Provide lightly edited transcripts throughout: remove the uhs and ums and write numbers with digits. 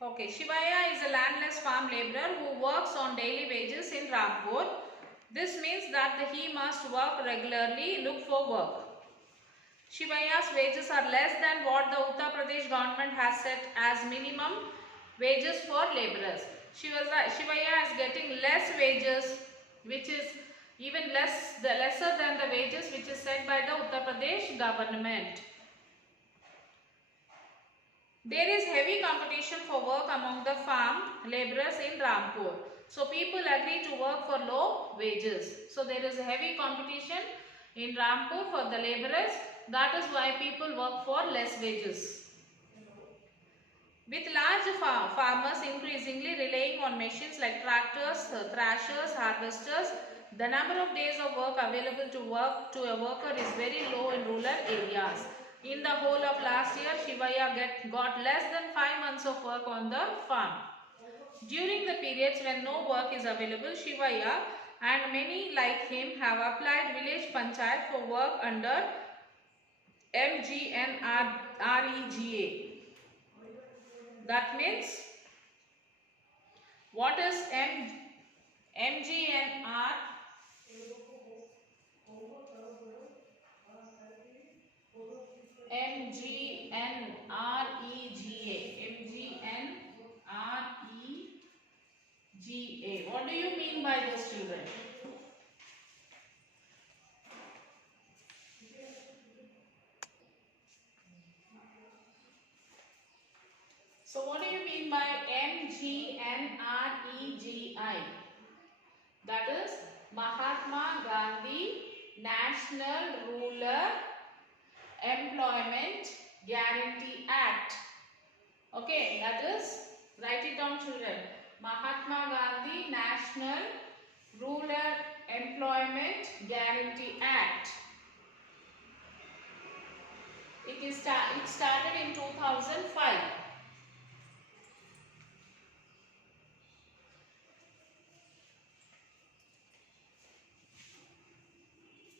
Okay, Shivaya is a landless farm laborer who works on daily wages in Rampur. This means that he must work regularly, look for work. Shivaya's wages are less than what the Uttar Pradesh government has set as minimum wages for laborers. Shivaya is getting less wages, which is even lesser than the wages which is set by the Uttar Pradesh government. There is heavy competition for work among the farm laborers in Rampur. So people agree to work for low wages. So there is a heavy competition in Rampur for the laborers. That is why people work for less wages. With large farmers increasingly relying on machines like tractors, thrashers, harvesters, the number of days of work available to a worker is very low in rural areas. In the whole of last year, Shivaya got less than 5 months of work on the farm. During the periods when no work is available, Shivaya and many like him have applied village panchayat for work under MGNREGA. That means, what is MGNR? MGNREGA. What do you mean by this, children? So what do you mean by MGNREGI? That is Mahatma Gandhi National Rural Employment Guarantee Act. Okay, that is, write it down, children. Mahatma Gandhi National Rural Employment Guarantee Act. It started in 2005.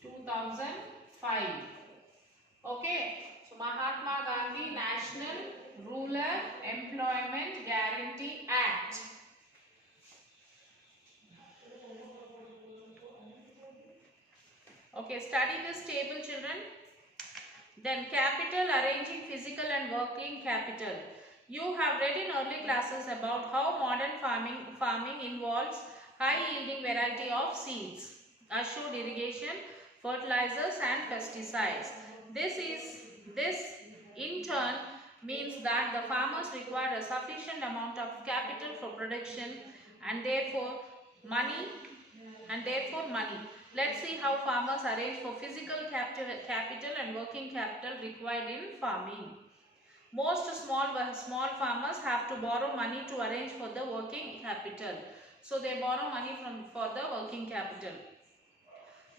2005. Okay. So Mahatma Gandhi National Rural Employment Guarantee Act. Okay, study this table, children. Then capital, arranging physical and working capital. You have read in early classes about how modern farming involves high yielding variety of seeds, assured irrigation, fertilizers and pesticides. This in turn means that the farmers require a sufficient amount of capital for production and therefore money. Let's see how farmers arrange for physical capital and working capital required in farming. Most small farmers have to borrow money to arrange for the working capital. So they borrow money for the working capital.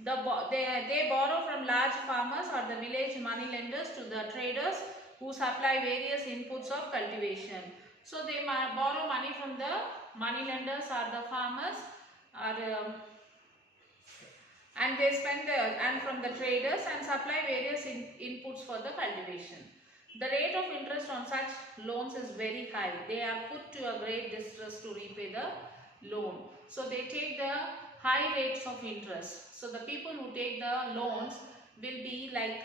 They borrow from large farmers or the village money lenders to the traders who supply various inputs of cultivation. So they borrow money from the money lenders or the farmers and they and from the traders and supply various inputs for the cultivation. The rate of interest on such loans is very high. They are put to a great distress to repay the loan. So they take the high rates of interest. So the people who take the loans will be like,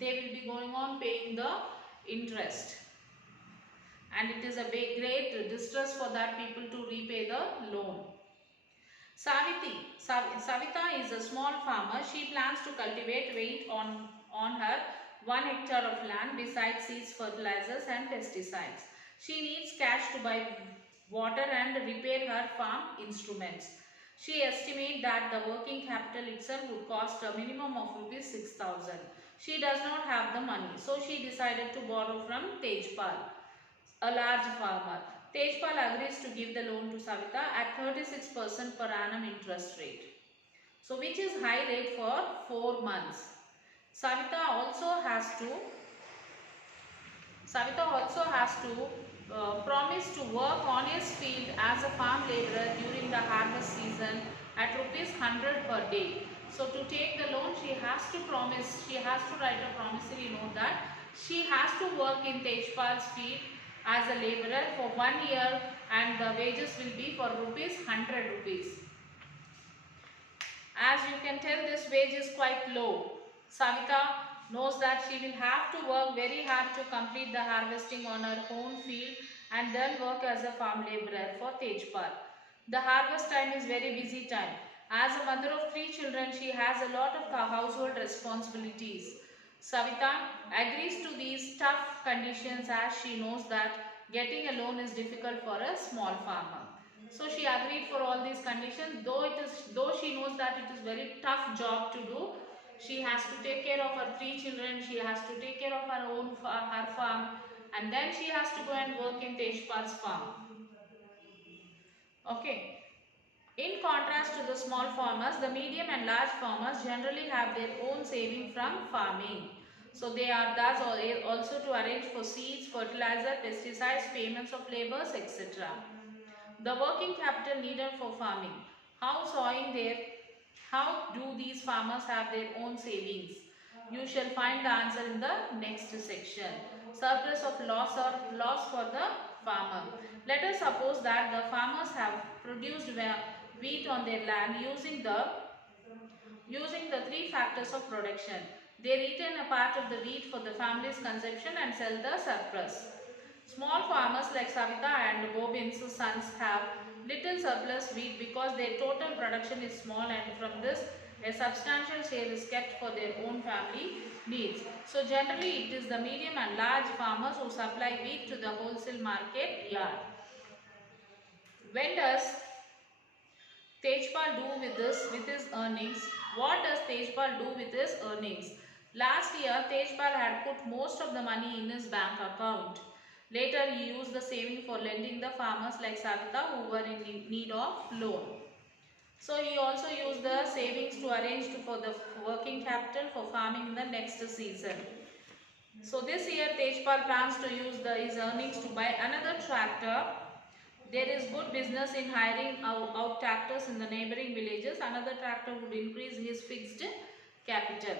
they will be going on paying the interest. And it is a great distress for that people to repay the loan. Savita is a small farmer. She plans to cultivate wheat on her 1 hectare of land besides seeds, fertilizers and pesticides. She needs cash to buy water and repair her farm instruments. She estimates that the working capital itself would cost a minimum of rupees 6,000. She does not have the money, so she decided to borrow from Tejpal, a large farmer. Tejpal agrees to give the loan to Savita at 36% per annum interest rate. So which is high rate for 4 months. Savita also has to promise to work on his field as a farm laborer during the harvest season at rupees 100 per day. So to take the loan, she has to write a promissory note that she has to work in Tejpal's field as a laborer for 1 year, and the wages will be for ₹100 rupees. As you can tell, this wage is quite low. Savita knows that she will have to work very hard to complete the harvesting on her own field and then work as a farm laborer for Tejpal. The harvest time is very busy time. As a mother of 3 children, she has a lot of household responsibilities. Savita agrees to these tough conditions as she knows that getting a loan is difficult for a small farmer. So she agreed for all these conditions, though she knows that it is very tough job to do. She has to take care of her 3 children, she has to take care of her farm, and then she has to go and work in Tejpal's farm. Okay. In contrast to the small farmers, the medium and large farmers generally have their own saving from farming. So they are thus also to arrange for seeds, fertilizer, pesticides, payments of labours, etc. The working capital needed for farming. How do these farmers have their own savings? You shall find the answer in the next section. Surplus of loss or loss for the farmer. Let us suppose that the farmers have produced wheat on their land using the 3 factors of production. They retain a part of the wheat for the family's consumption and sell the surplus. Small farmers like Savita and Gobind's sons have little surplus wheat because their total production is small, and from this a substantial share is kept for their own family needs. So generally it is the medium and large farmers who supply wheat to the wholesale market yard. When does Tejpal do with his earnings? What does Tejpal do with his earnings? Last year, Tejpal had put most of the money in his bank account. Later, he used the saving for lending the farmers like Savita who were in need of loan. So, he also used the savings to arrange for the working capital for farming in the next season. So, this year, Tejpal plans to use his earnings to buy another tractor. There is good business in hiring out tractors in the neighboring villages. Another tractor would increase his fixed capital.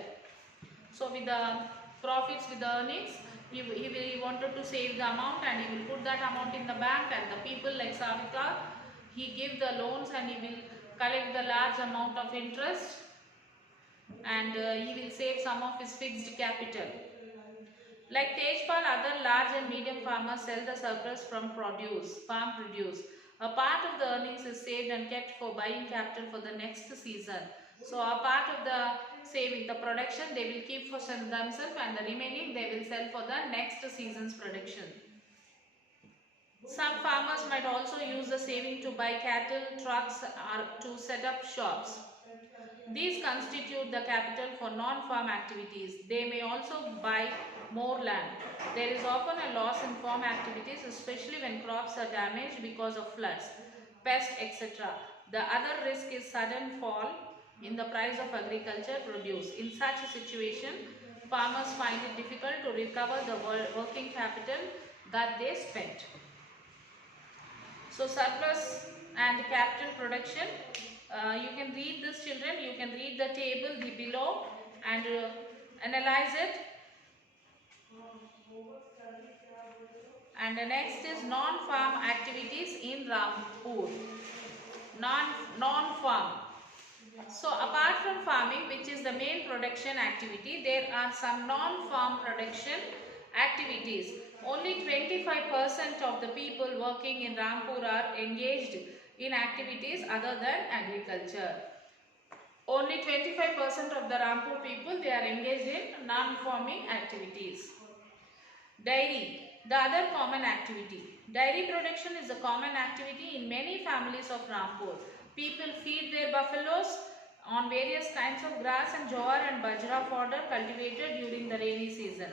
So with the profits, with the earnings, he wanted to save the amount and he will put that amount in the bank, and the people like Savita, he give the loans and he will collect the large amount of interest, and he will save some of his fixed capital. Like Tejpal, other large and medium farmers sell the surplus from farm produce. A part of the earnings is saved and kept for buying capital for the next season. So a part of the saving, the production, they will keep for themselves, and the remaining they will sell for the next season's production. Some farmers might also use the saving to buy cattle, trucks, or to set up shops. These constitute the capital for non-farm activities. They may also buy more land. There is often a loss in farm activities, especially when crops are damaged because of floods, pests, etc. The other risk is sudden fall in the price of agriculture produce. In such a situation, farmers find it difficult to recover the working capital that they spent. So surplus and capital production. You can read this, children. You can read the table below and analyze it. And the next is non-farm activities in Rampur. Non-farm. So apart from farming, which is the main production activity, there are some non-farm production activities. Only 25% of the people working in Rampur are engaged in activities other than agriculture. Only 25% of the Rampur people, they are engaged in non-farming activities. Dairy, the other common activity. Dairy production is a common activity in many families of Rampur. People feed their buffaloes on various kinds of grass and jowar and bajra fodder cultivated during the rainy season.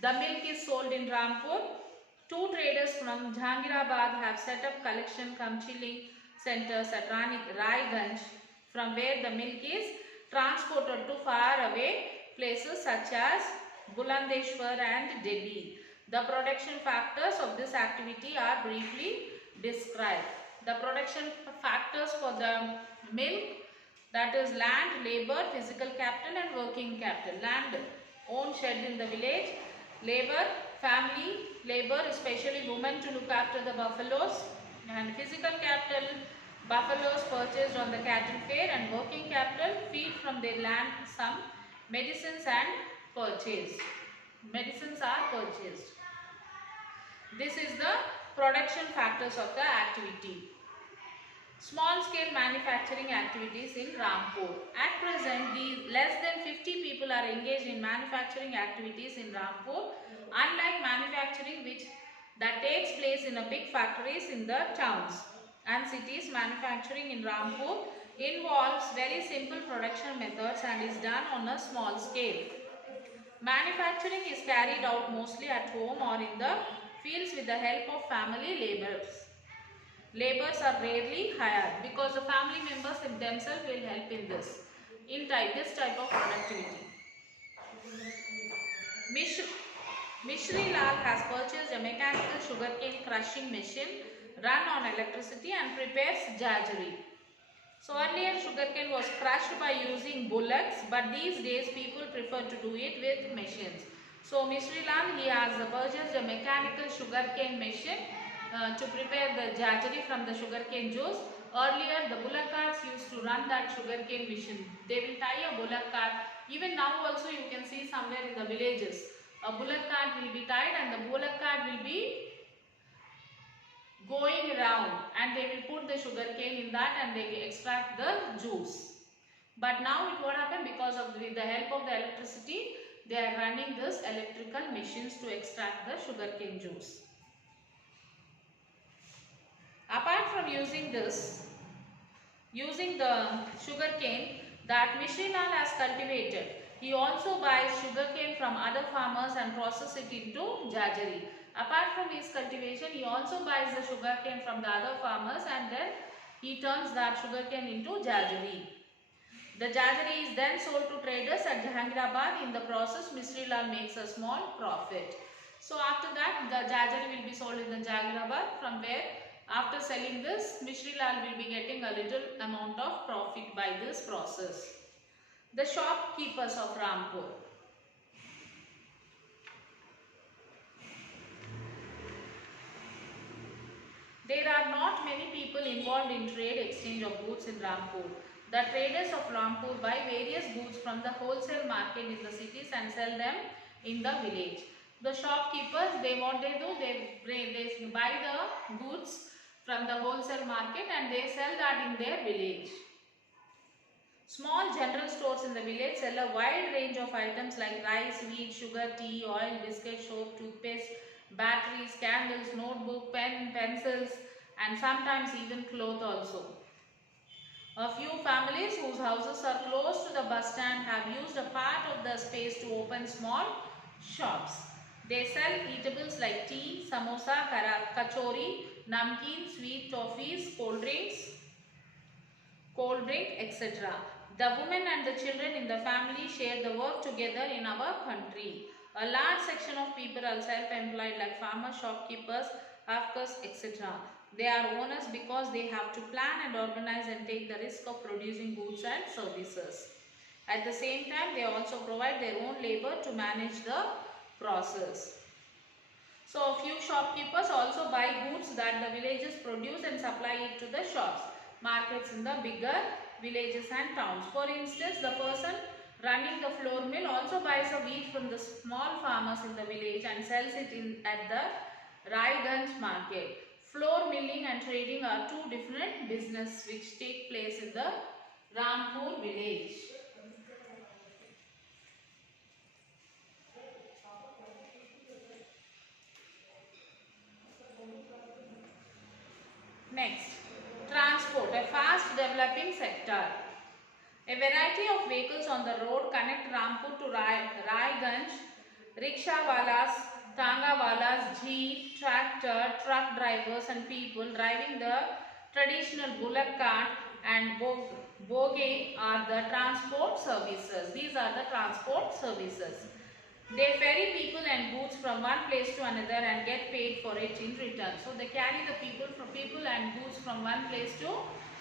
The milk is sold in Rampur. 2 traders from Jahangirabad have set up collection cum chilling centers at Raiganj, from where the milk is transported to far away places such as Bulandeshwar and Delhi. The production factors of this activity are briefly described. The production factors for the milk, that is land, labor, physical capital and working capital. Land, own shed in the village. Labor, family labor, especially women to look after the buffaloes, and physical capital, buffaloes purchased on the cattle fair, and working capital, feed from their land, some medicines and purchased. Medicines are purchased. This is the production factors of the activity. Small scale manufacturing activities in Rampur. At present, less than 50 people are engaged in manufacturing activities in Rampur. Unlike manufacturing that takes place in a big factories in the towns and cities, manufacturing in Rampur involves very simple production methods and is done on a small scale. Manufacturing is carried out mostly at home or in the fields with the help of family laborers. Laborers are rarely hired because the family members themselves will help in this type of productivity. Mishri Lal has purchased a mechanical sugarcane crushing machine run on electricity and prepares jaggery. So earlier sugarcane was crushed by using bullocks, but these days people prefer to do it with machines. So Mishri Lal, he has purchased a mechanical sugarcane machine to prepare the jaggery from the sugarcane juice. Earlier the bullock carts used to run that sugarcane machine. They will tie a bullock cart. Even now also you can see somewhere in the villages, a bullock cart will be tied and the bullock cart will be going around and they will put the sugarcane in that and they will extract the juice. But now what happened, because of with the help of the electricity, they are running this electrical machines to extract the sugarcane juice. Apart from using the sugarcane that Mishri Lal has cultivated, he also buys sugarcane from other farmers and processes it into jaggery. Apart from his cultivation, he also buys the sugarcane from the other farmers and then he turns that sugarcane into jaggery. The jaggery is then sold to traders at Jahangirabad. In the process, Mishri Lal makes a small profit. So after that, the jaggery will be sold in the Jahangirabad, from where after selling this, Mishri Lal will be getting a little amount of profit by this process. The shopkeepers of Rampur. There are not many people involved in trade exchange of goods in Rampur. The traders of Rampur buy various goods from the wholesale market in the cities and sell them in the village. The shopkeepers, what they do, they buy the goods from the wholesale market and they sell that in their village. Small general stores in the village sell a wide range of items like rice, wheat, sugar, tea, oil, biscuit, soap, toothpaste, batteries, candles, notebook, pen, pencils, and sometimes even cloth also. A few families whose houses are close to the bus stand have used a part of the space to open small shops. They sell eatables like tea, samosa, kachori, namkeen, sweet toffees, cold drink, etc. The women and the children in the family share the work together in our country. A large section of people are self-employed like farmers, shopkeepers, hawkers, etc. They are owners because they have to plan and organize and take the risk of producing goods and services. At the same time, they also provide their own labor to manage the process. So, a few shopkeepers also buy goods that the villages produce and supply it to the shops, markets in the bigger villages and towns. For instance, the person running the flour mill also buys a wheat from the small farmers in the village and sells it at the Raiganj market. Flour milling and trading are two different businesses which take place in the Rampur village. Next, transport, a fast developing sector. A variety of vehicles on the road connect Rampur to Raiganj. Rickshawalas, tangawalas, jeep, tractor, truck drivers and people driving the traditional bullock cart and bogie are the transport services. These are the transport services. They ferry people and goods from one place to another and get paid for it in return. So they carry the people and goods from one place to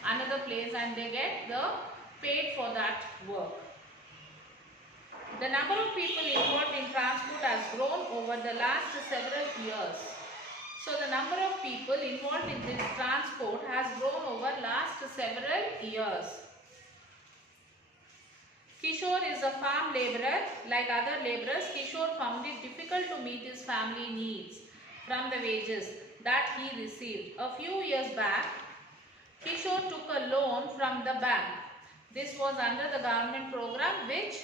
another place and they get the paid for that work. The number of people involved in transport has grown over the last several years. So the number of people involved in this transport has grown over last several years. Kishore is a farm labourer. Like other labourers, Kishore found it difficult to meet his family needs from the wages that he received. A few years back, Kishore took a loan from the bank. This was under the government program which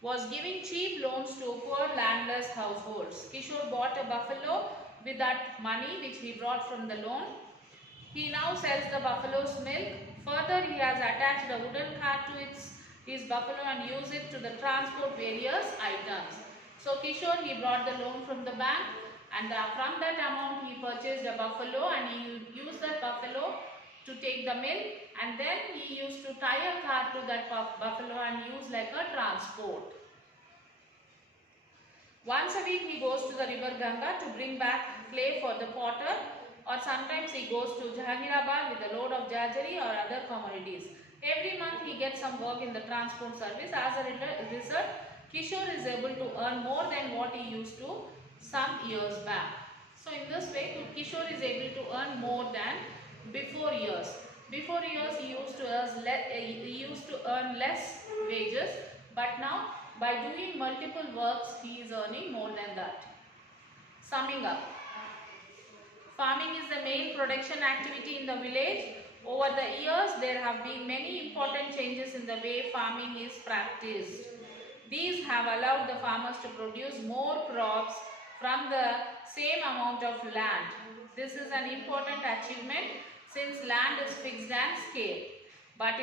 was giving cheap loans to poor landless households. Kishore bought a buffalo with that money which he brought from the loan. He now sells the buffalo's milk. Further, he has attached a wooden cart to his buffalo and used it to the transport various items. So Kishore, he brought the loan from the bank, and from that amount he purchased a buffalo, and he used that buffalo to take the milk, and then he used to tie a cart to that buffalo and use like a transport. Once a week he goes to the river Ganga to bring back clay for the potter, or sometimes he goes to Jahangirabad with a load of jajari or other commodities. Every month he gets some work in the transport service. As a result, Kishore is able to earn more than what he used to some years back. So in this way, Kishore is able to earn more than before years. Before years he used to earn less wages, but now by doing multiple works, he is earning more than that. Summing up, farming is the main production activity in the village. Over the years, there have been many important changes in the way farming is practiced. These have allowed the farmers to produce more crops from the same amount of land. This is an important achievement since land is fixed and scarce. But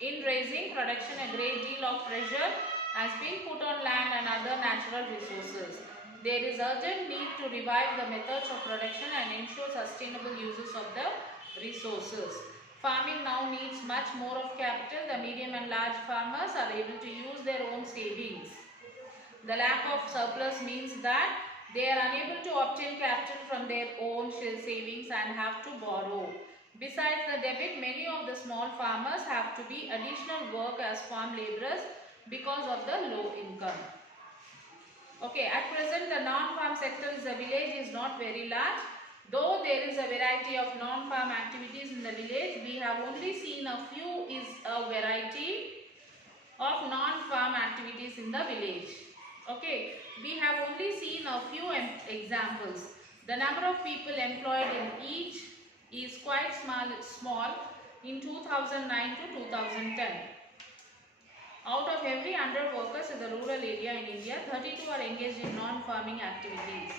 in raising production, a great deal of pressure has been put on land and other natural resources. There is urgent need to revive the methods of production and ensure sustainable uses of the resources. Farming now needs much more of capital. The medium and large farmers are able to use their own savings. The lack of surplus means that they are unable to obtain capital from their own savings and have to borrow. Besides the debit, many of the small farmers have to be additional work as farm labourers because of the low income. Okay, at present the non-farm sector in the village is not very large. Though there is a variety of non-farm activities in the village, we have only seen a few is a variety of non-farm activities in the village. Okay, we have only seen a few examples. The number of people employed in each is quite small in 2009 to 2010. Out of every 100 workers in the rural area in India, 32 are engaged in non-farming activities.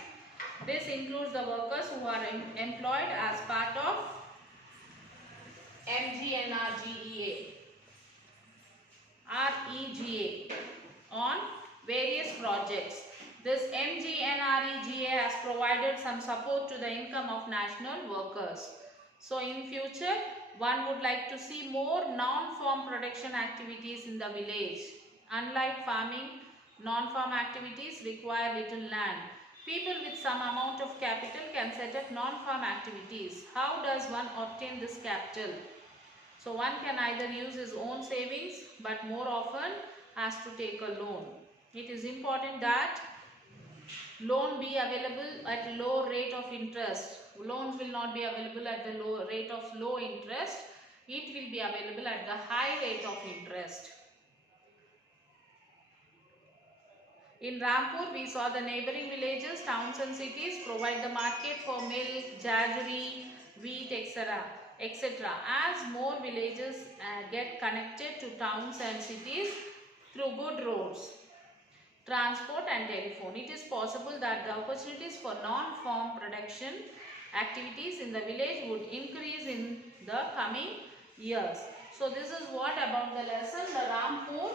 This includes the workers who are employed as part of MGNREGA on various projects. This MGNREGA has provided some support to the income of national workers. So in future, one would like to see more non-farm production activities in the village. Unlike farming, non-farm activities require little land. People with some amount of capital can set up non-farm activities. How does one obtain this capital? So one can either use his own savings, but more often has to take a loan. It is important that loan be available at low rate of interest. Loans will not be available at the low rate of low interest. It will be available at the high rate of interest. In Rampur, we saw the neighboring villages, towns and cities provide the market for milk, jaggery, wheat, etc. As more villages get connected to towns and cities through good roads, transport and telephone, it is possible that the opportunities for non-farm production activities in the village would increase in the coming years. So this is what about the lesson, the Rampur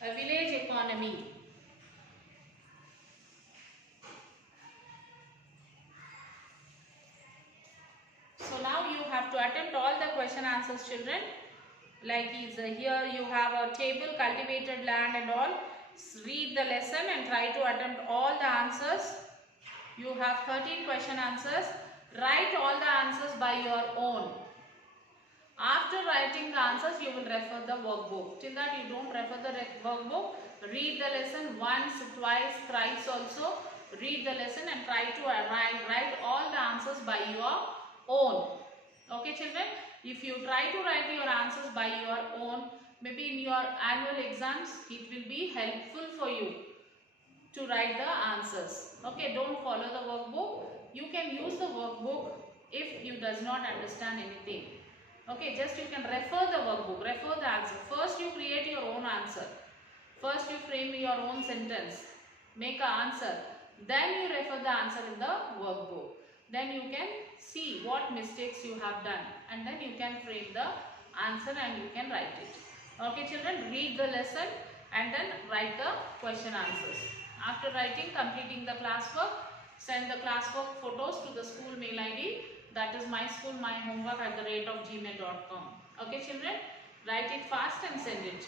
village economy. So now you have to attempt all the question answers, children. Like here you have a table, cultivated land and all. Read the lesson and try to attempt all the answers. You have 13 question answers. Write all the answers by your own. After writing the answers, you will refer the workbook. Till that you don't refer the workbook, read the lesson once, twice, thrice also. Read the lesson and try to write all the answers by your own. Okay children, if you try to write your answers by your own, maybe in your annual exams, it will be helpful for you to write the answers. Okay, don't follow the workbook. You can use the workbook if you does not understand anything. Okay, just you can refer the workbook, refer the answer. First you create your own answer. First you frame your own sentence. Make an answer. Then you refer the answer in the workbook. Then you can see what mistakes you have done. And then you can frame the answer and you can write it. Okay children, read the lesson and then write the question answers. After writing, completing the classwork, send the classwork photos to the school mail ID, that is myschoolmyhomework@gmail.com. Okay children, write it fast and send it.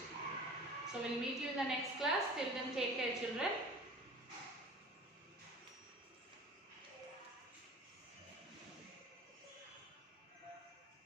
So we'll meet you in the next class. Till then, take care children.